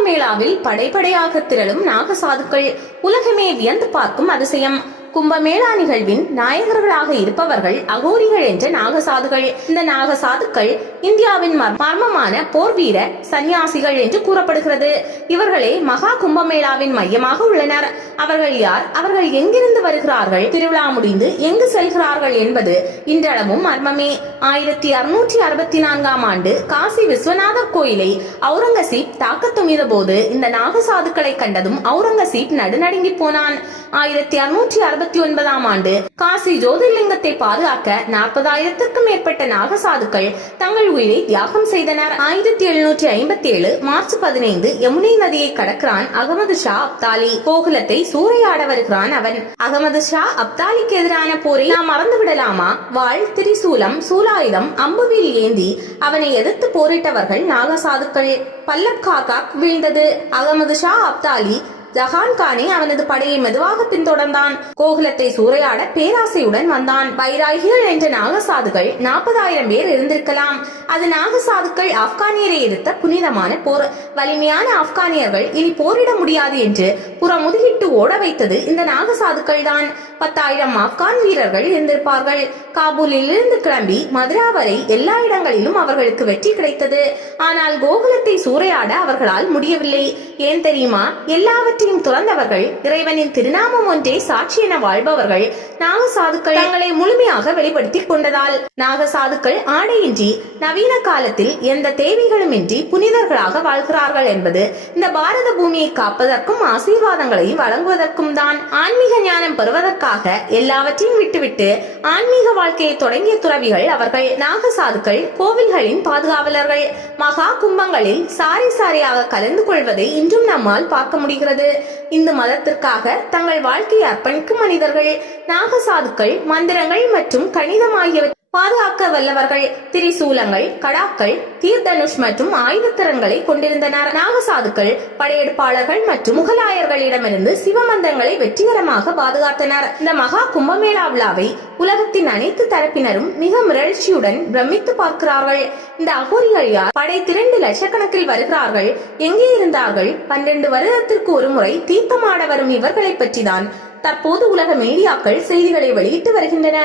கும்பமேளாவில் படைப்படையாக திரளும் நாகசாதுக்கள் உலகமே வியந்து பார்க்கும் அதிசயம். கும்பமேளா நிகழ்வின் நாயகர்களாக இருப்பவர்கள் அகோரிகள் என்ற நாகசாதுகள். இந்த நாகசாதுக்கள் இந்தியாவின் மர்மமான போர் வீர சன்னியாசிகள் என்று கூறப்படுகிறது. இவர்களே மகா கும்பமேளாவின் மையமாக உள்ளனர். அவர்கள் யார், அவர்கள் எங்கிருந்து வருகிறார்கள், திருவிழா முடிந்து எங்கு செல்கிறார்கள் என்பது இன்றளவும் மர்மமே. 1664ஆம் ஆண்டு காசி விஸ்வநாதர் கோயிலை அவுரங்கசீப் தாக்க துணிந்த போது இந்த நாகசாதுக்களை கண்டதும் அவுரங்கசீப் நடுநடுங்கி போனான். 1669ஆம் ஆண்டு காசி ஜோதிர்லிங்கத்தை பாதுகாக்க 40,000க்கும் மேற்பட்ட நாகசாதுக்கள் தங்கள் உயிரை தியாகம் செய்தனர். 1757 மார்ச் 15 யமுனை நதியை கடக்கிறான் அகமது ஷா அப்தாலி. கோகுலத்தை சூறையாட வருகிறான் அவன். அகமது ஷா அப்தாலிக்கு எதிரான போரை நாம் மறந்து விடலாமா? வாள், திரிசூலம், சூலாயுதம், அம்புவில் ஏந்தி அவனை எதிர்த்து போரிட்டவர்கள் நாகசாதுக்கள். பல்லப் காக்காக் வீழ்ந்தது. அகமது ஷா அப்தாலி ஜஹான் கானை அவனது படையை மெதுவாக பின்தொடர்ந்தான். கோகுலத்தை சூறையாட பேராசையுடன் வந்தான். பைராகிகள் என்ற நாகசாதுகள் 40,000 பேர் இருந்திருக்கலாம். அது நாகசாதுக்கள் ஆப்கானியரை எதிர்த்த புனிதமான போர். வலிமையான ஆப்கானியர்கள் இனி போரிட முடியாது என்று புறமுதுகிட்டு ஓட வைத்தது இந்த நாகசாதுக்கள் தான். 10,000 ஆப்கான் வீரர்கள் இருந்திருப்பார்கள். காபூலில் இருந்து கிளம்பி மதுரா வரை எல்லா இடங்களிலும் அவர்களுக்கு வெற்றி கிடைத்தது. ஆனால் கோகுலத்தை சூறையாட அவர்களால் முடியவில்லை. ஏன் தெரியுமா? எல்லாவற்றையும் துறந்தவர்கள், இறைவனின் திருநாமம் ஒன்றே சாட்சி என வாழ்பவர்கள் நாகசாதுக்கள் தங்களை முழுமையாக வெளிப்படுத்திக் கொண்டதால். நாகசாதுக்கள் ஆடையின்றி நவீன காலத்தில் எந்த தேவைகளும் இன்றி புனிதர்களாக வாழ்கிறார்கள் என்பது இந்த பாரத பூமியை காப்பதற்கும் ஆசீர்வாதங்களை வழங்குவதற்கும் தான். ஆன்மீக ஞானம் பெறுவதற்காக எல்லாவற்றையும் விட்டுவிட்டு ஆன்மீக வாழ்க்கையை தொடங்கிய துறவிகள் அவர்கள். நாகசாதுக்கள் கோவில்களின் பாதுகாவலர்கள். மகா கும்பங்களில் சாரி சாரியாக கலந்து கொள்வதை இன்றும் நம்மால் பார்க்க முடிகிறது. இந்து மதத்திற்காக தங்கள் வாழ்க்கையை அர்ப்பணிக்கும் மனிதர்கள். நாகசாதுக்கள் மந்திரங்கள் மற்றும் கணிதம் ஆகியவற்றை பாதுகாக்க வல்லவர்கள். திரிசூலங்கள், கடாக்கள், தீர்தனுஷ் மற்றும் ஆயுதத்திறன்களை கொண்டிருந்தனர். நாகசாதுக்கள் படையெடுப்பாளர்கள் மற்றும் முகலாயர்களிடமிருந்து சிவமந்திரங்களை வெற்றிகரமாக பாதுகாத்தனர். இந்த மகா கும்பமேளா விழாவை உலகத்தின் அனைத்து தரப்பினரும் மிக மிரட்சியுடன் பிரமித்து பார்க்கிறார்கள். இந்த அகோரிகள் யார்? படை திரண்டு லட்சக்கணக்கில் வருகிறார்கள். எங்கே இருந்தார்கள்? 12 வருடத்திற்கு ஒரு முறை தீர்த்தமாட வரும் இவர்களை பற்றிதான் தற்போது உலக மீடியாக்கள் செய்திகளை வெளியிட்டு வருகின்றன.